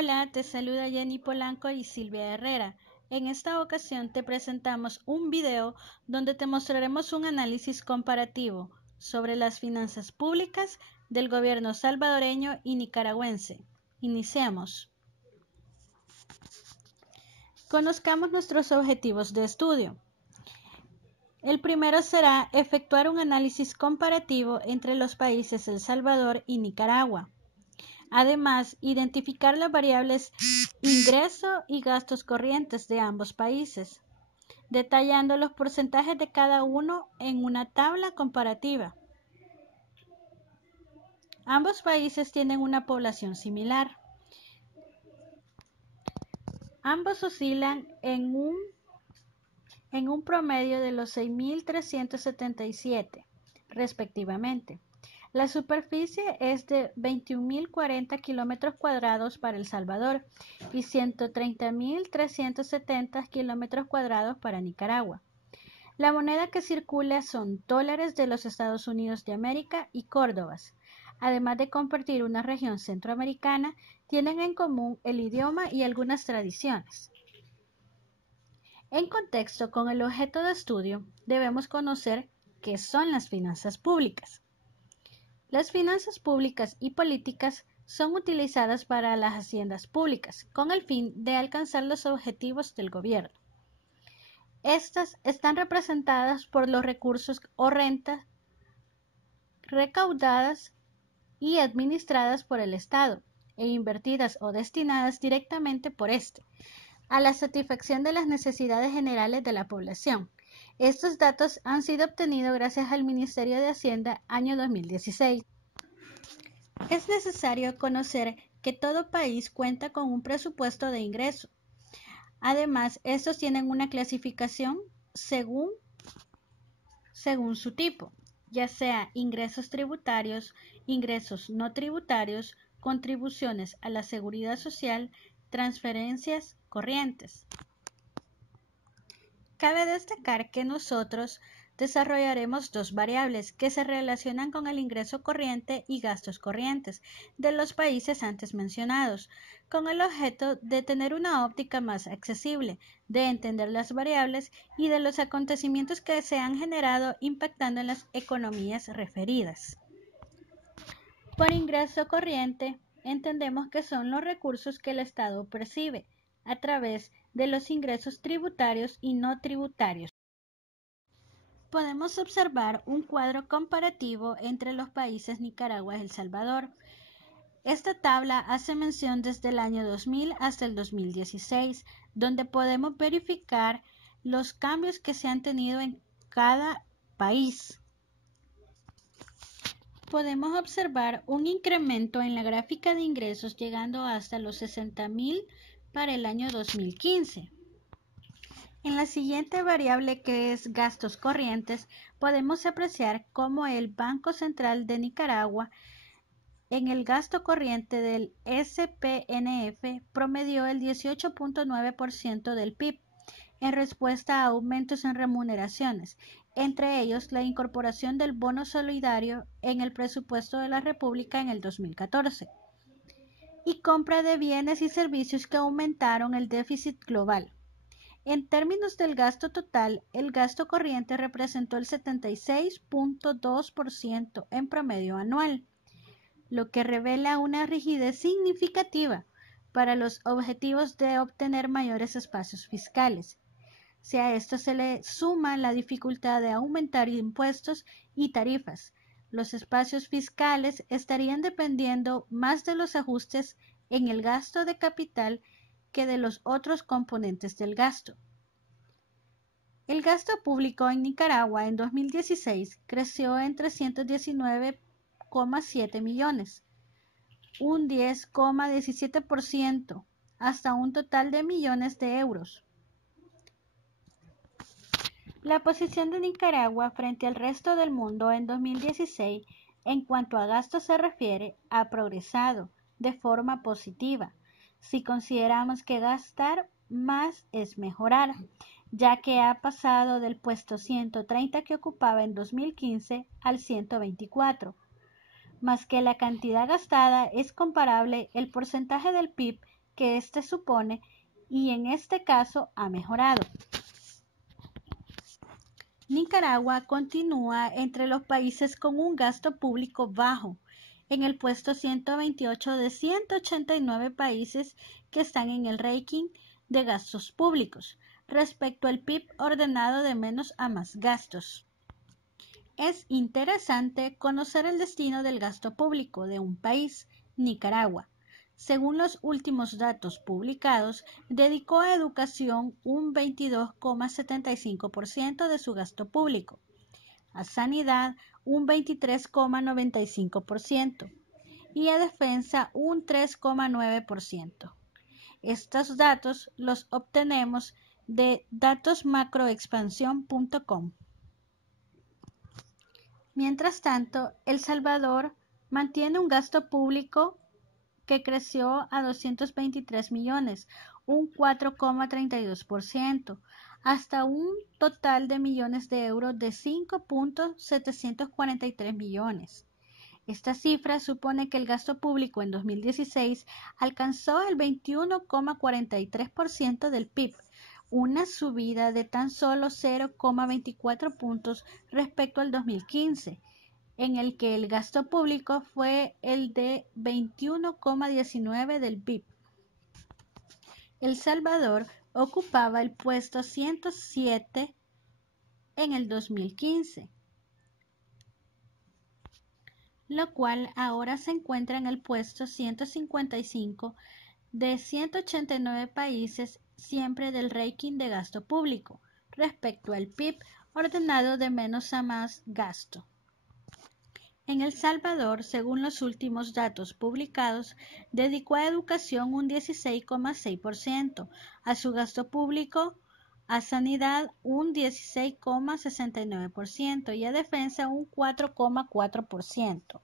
Hola, te saluda Jenny Polanco y Silvia Herrera. En esta ocasión te presentamos un video donde te mostraremos un análisis comparativo sobre las finanzas públicas del gobierno salvadoreño y nicaragüense. Iniciemos. Conozcamos nuestros objetivos de estudio. El primero será efectuar un análisis comparativo entre los países El Salvador y Nicaragua. Además, identificar las variables ingreso y gastos corrientes de ambos países, detallando los porcentajes de cada uno en una tabla comparativa. Ambos países tienen una población similar. Ambos oscilan en un promedio de los 6.377, respectivamente. La superficie es de 21.040 kilómetros cuadrados para El Salvador y 130.370 kilómetros cuadrados para Nicaragua. La moneda que circula son dólares de los Estados Unidos de América y córdobas. Además de compartir una región centroamericana, tienen en común el idioma y algunas tradiciones. En contexto con el objeto de estudio, debemos conocer qué son las finanzas públicas. Las finanzas públicas y políticas son utilizadas para las haciendas públicas con el fin de alcanzar los objetivos del gobierno. Estas están representadas por los recursos o rentas recaudadas y administradas por el Estado e invertidas o destinadas directamente por éste a la satisfacción de las necesidades generales de la población. Estos datos han sido obtenidos gracias al Ministerio de Hacienda año 2016. Es necesario conocer que todo país cuenta con un presupuesto de ingreso. Además, estos tienen una clasificación según su tipo, ya sea ingresos tributarios, ingresos no tributarios, contribuciones a la seguridad social, transferencias corrientes. Cabe destacar que nosotros desarrollaremos dos variables que se relacionan con el ingreso corriente y gastos corrientes de los países antes mencionados, con el objeto de tener una óptica más accesible, de entender las variables y de los acontecimientos que se han generado impactando en las economías referidas. Por ingreso corriente, entendemos que son los recursos que el Estado percibe a través de los ingresos tributarios y no tributarios. Podemos observar un cuadro comparativo entre los países Nicaragua y El Salvador. Esta tabla hace mención desde el año 2000 hasta el 2016, donde podemos verificar los cambios que se han tenido en cada país. Podemos observar un incremento en la gráfica de ingresos llegando hasta los 60.000 para el año 2015. En la siguiente variable, que es gastos corrientes, podemos apreciar cómo el Banco Central de Nicaragua en el gasto corriente del SPNF promedió el 18.9% del PIB en respuesta a aumentos en remuneraciones, entre ellos la incorporación del bono solidario en el presupuesto de la República en el 2014 y compra de bienes y servicios que aumentaron el déficit global. En términos del gasto total, el gasto corriente representó el 76.2% en promedio anual, lo que revela una rigidez significativa para los objetivos de obtener mayores espacios fiscales. Si a esto se le suma la dificultad de aumentar impuestos y tarifas, los espacios fiscales estarían dependiendo más de los ajustes en el gasto de capital que de los otros componentes del gasto. El gasto público en Nicaragua en 2016 creció en 319,7 millones, un 10,17%, hasta un total de millones de euros. La posición de Nicaragua frente al resto del mundo en 2016 en cuanto a gasto se refiere ha progresado de forma positiva, si consideramos que gastar más es mejorar, ya que ha pasado del puesto 130 que ocupaba en 2015 al 124, más que la cantidad gastada es comparable el porcentaje del PIB que éste supone y en este caso ha mejorado. Nicaragua continúa entre los países con un gasto público bajo, en el puesto 128 de 189 países que están en el ranking de gastos públicos, respecto al PIB ordenado de menos a más gastos. Es interesante conocer el destino del gasto público de un país, Nicaragua. Según los últimos datos publicados, dedicó a educación un 22,75% de su gasto público, a sanidad un 23,95% y a defensa un 3,9%. Estos datos los obtenemos de datosmacroexpansión.com. Mientras tanto, El Salvador mantiene un gasto público que creció a 223 millones, un 4,32%, hasta un total de millones de euros de 5.743 millones. Esta cifra supone que el gasto público en 2016 alcanzó el 21,43% del PIB, una subida de tan solo 0,24 puntos respecto al 2015, en el que el gasto público fue el de 21,19 del PIB. El Salvador ocupaba el puesto 107 en el 2015, lo cual ahora se encuentra en el puesto 155 de 189 países, siempre del ranking de gasto público, respecto al PIB ordenado de menos a más gasto. En El Salvador, según los últimos datos publicados, dedicó a educación un 16,6%, a su gasto público, a sanidad un 16,69% y a defensa un 4,4%.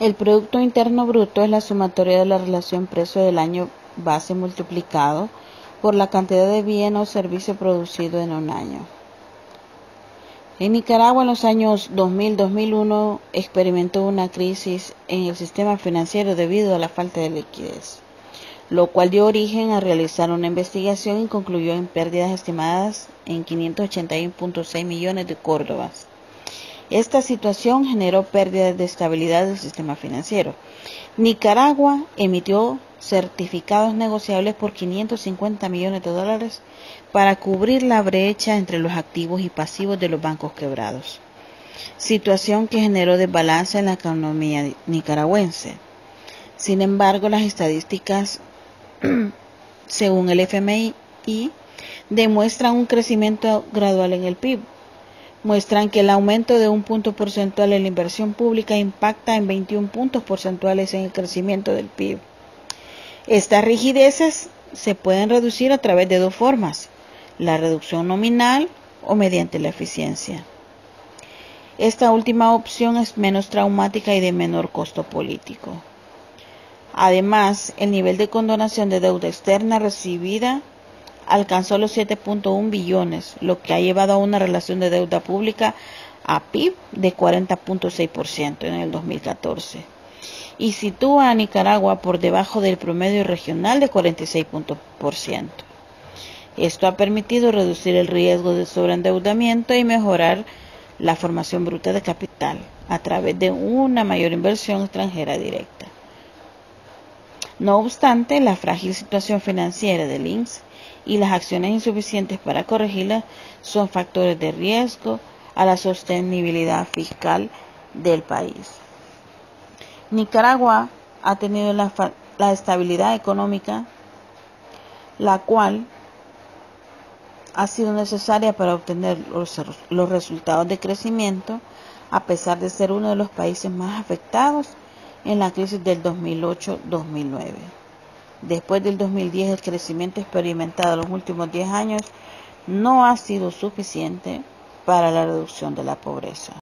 El Producto Interno Bruto es la sumatoria de la relación precio del año base multiplicado por la cantidad de bien o servicio producido en un año. En Nicaragua, en los años 2000-2001, experimentó una crisis en el sistema financiero debido a la falta de liquidez, lo cual dio origen a realizar una investigación y concluyó en pérdidas estimadas en 581.6 millones de córdobas. Esta situación generó pérdidas de estabilidad del sistema financiero. Nicaragua emitió certificados negociables por 550 millones de dólares para cubrir la brecha entre los activos y pasivos de los bancos quebrados, situación que generó desbalance en la economía nicaragüense. Sin embargo, las estadísticas, según el FMI, demuestran un crecimiento gradual en el PIB. Muestran que el aumento de un punto porcentual en la inversión pública impacta en 21 puntos porcentuales en el crecimiento del PIB. Estas rigideces se pueden reducir a través de dos formas: la reducción nominal o mediante la eficiencia. Esta última opción es menos traumática y de menor costo político. Además, el nivel de condonación de deuda externa recibida alcanzó los 7.1 billones, lo que ha llevado a una relación de deuda pública a PIB de 40.6% en el 2014 y sitúa a Nicaragua por debajo del promedio regional de 46%. Esto ha permitido reducir el riesgo de sobreendeudamiento y mejorar la formación bruta de capital a través de una mayor inversión extranjera directa. No obstante, la frágil situación financiera del INSS y las acciones insuficientes para corregirla son factores de riesgo a la sostenibilidad fiscal del país. Nicaragua ha tenido la estabilidad económica, la cual ha sido necesaria para obtener los resultados de crecimiento, a pesar de ser uno de los países más afectados en la crisis del 2008-2009. Después del 2010, el crecimiento experimentado en los últimos 10 años no ha sido suficiente para la reducción de la pobreza.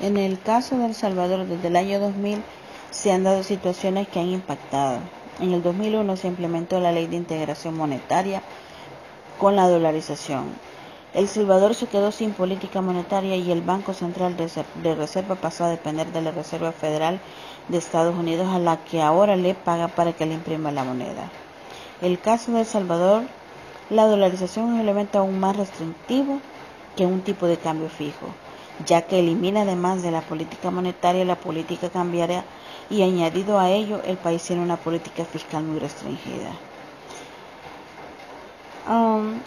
En el caso de El Salvador, desde el año 2000 se han dado situaciones que han impactado. En el 2001 se implementó la Ley de Integración Monetaria con la dolarización. El Salvador se quedó sin política monetaria y el Banco Central de Reserva pasó a depender de la Reserva Federal de Estados Unidos, a la que ahora le paga para que le imprima la moneda. En el caso de El Salvador, la dolarización es un elemento aún más restrictivo que un tipo de cambio fijo, ya que elimina además de la política monetaria la política cambiaria y añadido a ello el país tiene una política fiscal muy restringida.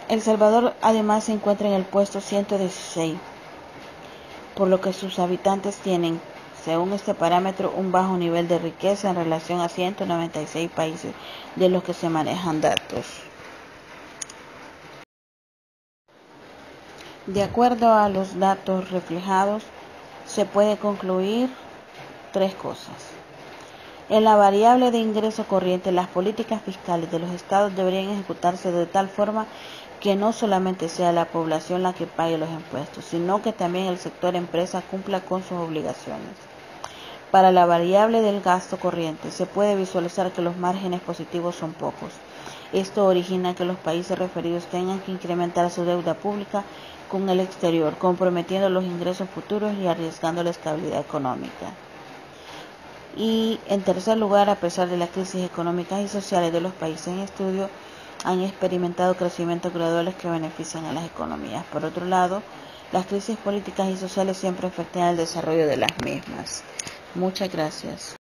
El Salvador además se encuentra en el puesto 116, por lo que sus habitantes tienen, según este parámetro, un bajo nivel de riqueza en relación a 196 países de los que se manejan datos. De acuerdo a los datos reflejados, se puede concluir tres cosas. En la variable de ingreso corriente, las políticas fiscales de los estados deberían ejecutarse de tal forma que no solamente sea la población la que pague los impuestos, sino que también el sector empresa cumpla con sus obligaciones. Para la variable del gasto corriente, se puede visualizar que los márgenes positivos son pocos. Esto origina que los países referidos tengan que incrementar su deuda pública con el exterior, comprometiendo los ingresos futuros y arriesgando la estabilidad económica. Y en tercer lugar, a pesar de las crisis económicas y sociales de los países en estudio, han experimentado crecimientos graduales que benefician a las economías. Por otro lado, las crisis políticas y sociales siempre afectan al desarrollo de las mismas. Muchas gracias.